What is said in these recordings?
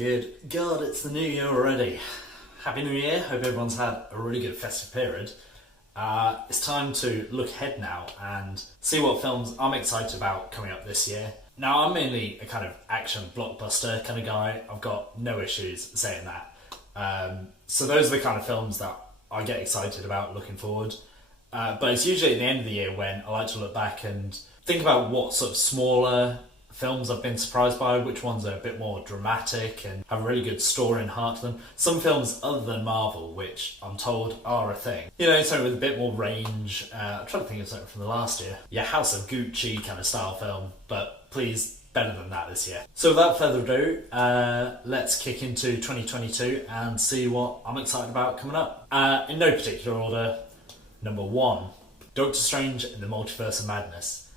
Good God, it's the new year already. Happy New Year, hope everyone's had a really good festive period. It's time to look ahead now and see what films I'm excited about coming up this year. Now, I'm mainly a kind of action blockbuster kind of guy. I've got no issues saying that. So those are the kind of films that I get excited about looking forward. But it's usually at the end of the year when I like to look back and think about what sort of smaller films I've been surprised by, which ones are a bit more dramatic and have a really good story and heart to them. Some films other than Marvel, which I'm told are a thing. You know, something with a bit more range. I'm trying to think of something from the last year. Yeah, House of Gucci kind of style film, but please, better than that this year. So without further ado, let's kick into 2022 and see what I'm excited about coming up. In no particular order, number 1, Doctor Strange in the Multiverse of Madness.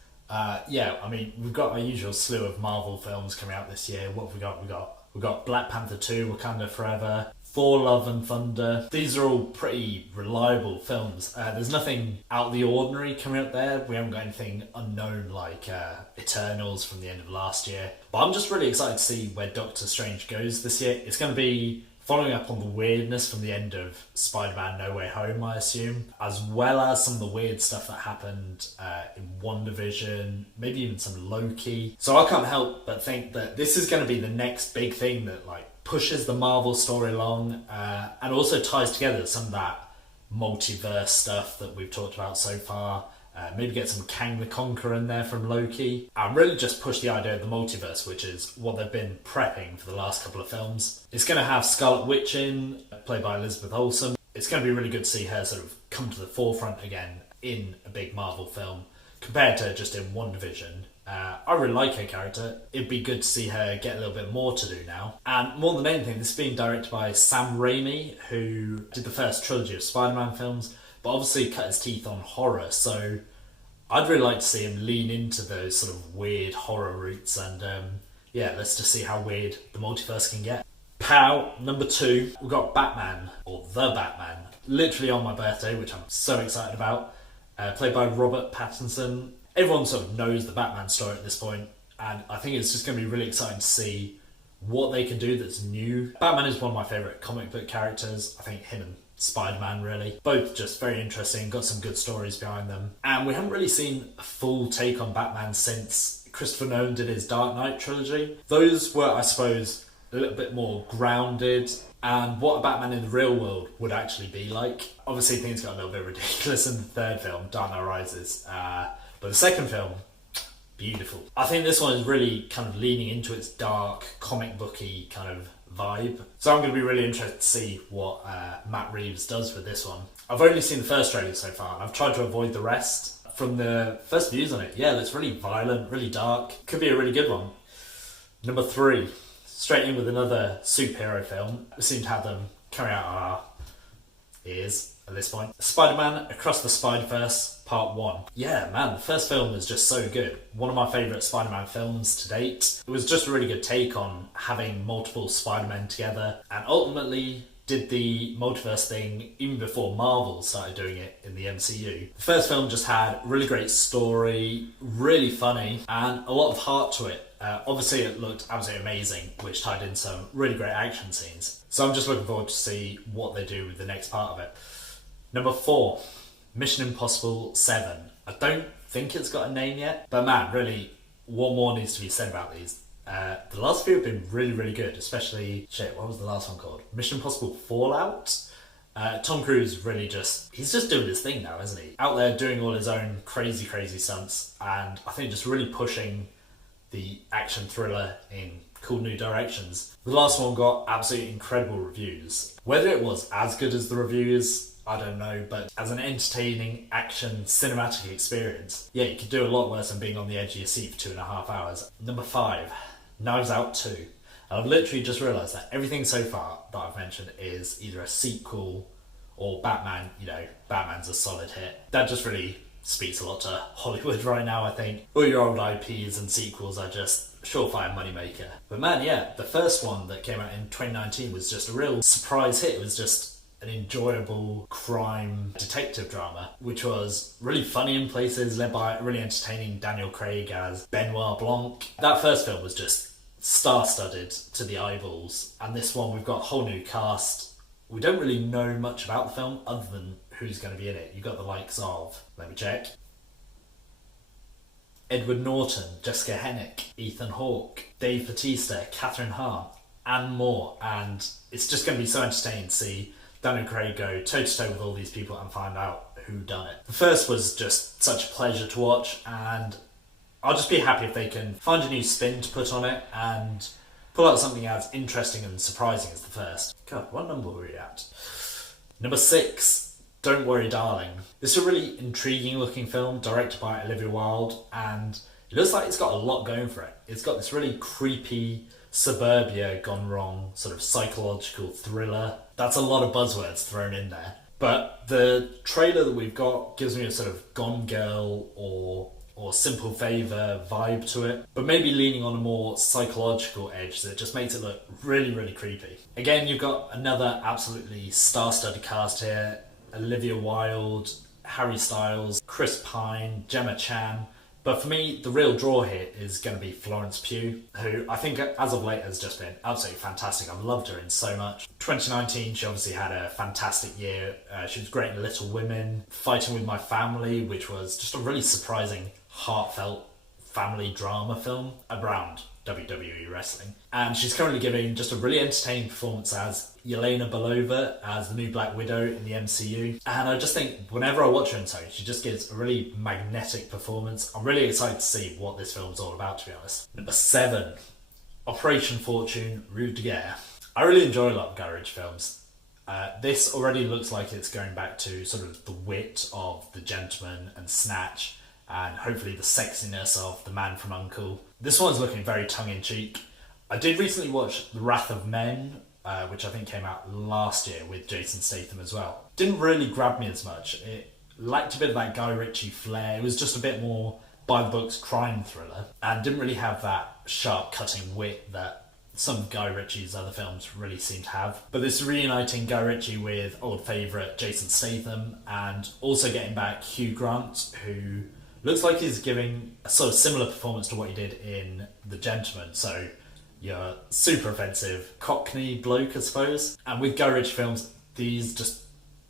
We've got our usual slew of Marvel films coming out this year. What have we got? We've got Black Panther 2, Wakanda Forever, Thor Love and Thunder. These are all pretty reliable films. There's nothing out of the ordinary coming up there. We haven't got anything unknown like Eternals from the end of last year. But I'm just really excited to see where Doctor Strange goes this year. It's going to be following up on the weirdness from the end of Spider-Man No Way Home, I assume, as well as some of the weird stuff that happened in WandaVision, maybe even some Loki. So I can't help but think that this is going to be the next big thing that pushes the Marvel story along and also ties together some of that multiverse stuff that we've talked about so far. Maybe get some Kang the Conqueror in there from Loki. And really just push the idea of the multiverse, which is what they've been prepping for the last couple of films. It's going to have Scarlet Witch in, played by Elizabeth Olsen. It's going to be really good to see her sort of come to the forefront again in a big Marvel film, compared to just in WandaVision. I really like her character. It'd be good to see her get a little bit more to do now. And more than anything, this is being directed by Sam Raimi, who did the first trilogy of Spider-Man films, but obviously cut his teeth on horror, so I'd really like to see him lean into those sort of weird horror roots, and let's just see how weird the multiverse can get. Pow, number 2, we've got Batman, or The Batman, literally on my birthday, which I'm so excited about, played by Robert Pattinson. Everyone sort of knows the Batman story at this point, and I think it's just going to be really exciting to see what they can do that's new. Batman is one of my favourite comic book characters. I think him and Spider-Man, really. Both just very interesting, got some good stories behind them. And we haven't really seen a full take on Batman since Christopher Nolan did his Dark Knight trilogy. Those were, I suppose, a little bit more grounded and what a Batman in the real world would actually be like. Obviously, things got a little bit ridiculous in the third film, Dark Knight Rises. But the second film, beautiful. I think this one is really kind of leaning into its dark, comic booky kind of vibe. So I'm going to be really interested to see what Matt Reeves does with this one. I've only seen the first trailer so far, and I've tried to avoid the rest. From the first views on it, it's really violent, really dark. Could be a really good one. Number 3, straight in with another superhero film. We seem to have them coming out of our ears at this point. Spider-Man Across the Spider-Verse Part 1. Yeah, man, the first film is just so good. One of my favourite Spider-Man films to date. It was just a really good take on having multiple Spider-Men together, and ultimately did the multiverse thing even before Marvel started doing it in the MCU. The first film just had a really great story, really funny, and a lot of heart to it. Obviously it looked absolutely amazing, which tied in some really great action scenes. So I'm just looking forward to see what they do with the next part of it. Number 4, Mission Impossible 7. I don't think it's got a name yet, but man, really, what more needs to be said about these? The last few have been really, really good, especially, what was the last one called? Mission Impossible Fallout? Tom Cruise really he's just doing his thing now, isn't he? Out there doing all his own crazy, crazy stunts, and I think just really pushing the action thriller in cool new directions. The last one got absolutely incredible reviews. Whether it was as good as the reviews, I don't know, but as an entertaining action cinematic experience, you could do a lot worse than being on the edge of your seat for 2.5 hours. Number 5, Knives Out 2. And I've literally just realised that everything so far that I've mentioned is either a sequel or Batman. Batman's a solid hit. That just really speaks a lot to Hollywood right now, I think. All your old IPs and sequels are just surefire moneymaker. But man, the first one that came out in 2019 was just a real surprise hit. It was just an enjoyable crime detective drama, which was really funny in places, led by a really entertaining Daniel Craig as Benoit Blanc. That first film was just star-studded to the eyeballs, and this one we've got a whole new cast. We don't really know much about the film other than who's going to be in it. You've got the likes of, let me check, Edward Norton, Jessica Hennick, Ethan Hawke, Dave Bautista, Catherine Hahn, and more. And it's just going to be so entertaining to see Daniel Craig go toe-to-toe with all these people and find out who done it. The first was just such a pleasure to watch, and I'll just be happy if they can find a new spin to put on it and pull out something as interesting and surprising as the first. God, what number were we at? Number 6, Don't Worry Darling. This is a really intriguing looking film directed by Olivia Wilde, and it looks like it's got a lot going for it. It's got this really creepy suburbia gone wrong sort of psychological thriller. That's a lot of buzzwords thrown in there. But the trailer that we've got gives me a sort of Gone Girl or Simple Favor vibe to it, but maybe leaning on a more psychological edge that just makes it look really, really creepy. Again, you've got another absolutely star-studded cast here. Olivia Wilde, Harry Styles, Chris Pine, Gemma Chan. But for me, the real draw here is going to be Florence Pugh, who I think as of late has just been absolutely fantastic. I've loved her in so much. 2019, she obviously had a fantastic year. She was great in Little Women, Fighting With My Family, which was just a really surprising, heartfelt family drama film around WWE wrestling. And she's currently giving just a really entertaining performance as Yelena Belova, as the new Black Widow in the MCU. And I just think whenever I watch her in something, she just gives a really magnetic performance. I'm really excited to see what this film's all about, to be honest. Number 7, Operation Fortune, Rue de Guerre. I really enjoy a lot of Guy Ritchie films. This already looks like it's going back to sort of the wit of The Gentleman and Snatch, and hopefully the sexiness of The Man from U.N.C.L.E. This one's looking very tongue-in-cheek. I did recently watch The Wrath of Men, which I think came out last year with Jason Statham as well. Didn't really grab me as much. It lacked a bit of that Guy Ritchie flair. It was just a bit more by-the-books crime thriller, and didn't really have that sharp cutting wit that some of Guy Ritchie's other films really seem to have. But this reuniting Guy Ritchie with old favourite Jason Statham, and also getting back Hugh Grant, who looks like he's giving a sort of similar performance to what he did in The Gentleman. So, your super offensive Cockney bloke, I suppose. And with Guy Ritchie films, these just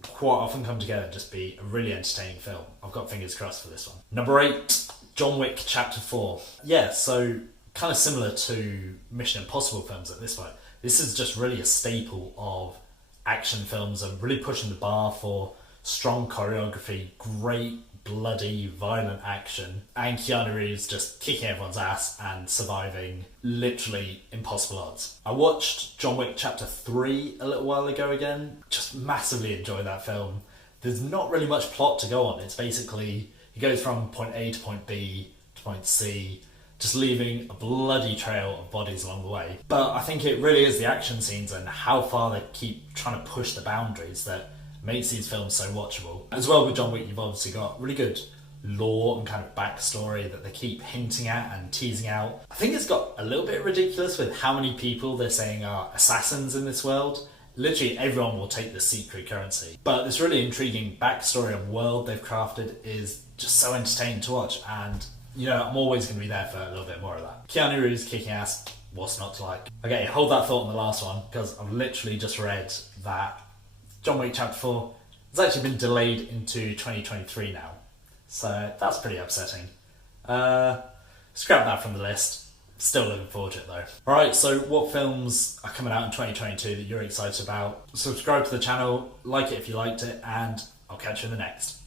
quite often come together and just be a really entertaining film. I've got fingers crossed for this one. Number 8, John Wick Chapter 4. Yeah, so kind of similar to Mission Impossible films at this point. This is just really a staple of action films and really pushing the bar for strong choreography, great bloody, violent action, and Keanu Reeves just kicking everyone's ass and surviving literally impossible odds. I watched John Wick Chapter 3 a little while ago again. Just massively enjoyed that film. There's not really much plot to go on. It's basically, he goes from point A to point B to point C, just leaving a bloody trail of bodies along the way. But I think it really is the action scenes and how far they keep trying to push the boundaries that makes these films so watchable. As well with John Wick, you've obviously got really good lore and kind of backstory that they keep hinting at and teasing out. I think it's got a little bit ridiculous with how many people they're saying are assassins in this world. Literally everyone will take the secret currency. But this really intriguing backstory and world they've crafted is just so entertaining to watch, and you know, I'm always going to be there for a little bit more of that. Keanu Reeves kicking ass, what's not to like? Okay, hold that thought on the last one, because I've literally just read that John Wick Chapter 4 has actually been delayed into 2023 now. So that's pretty upsetting. Scrap that from the list. Still looking forward to it though. Alright, so what films are coming out in 2022 that you're excited about? Subscribe to the channel, like it if you liked it, and I'll catch you in the next.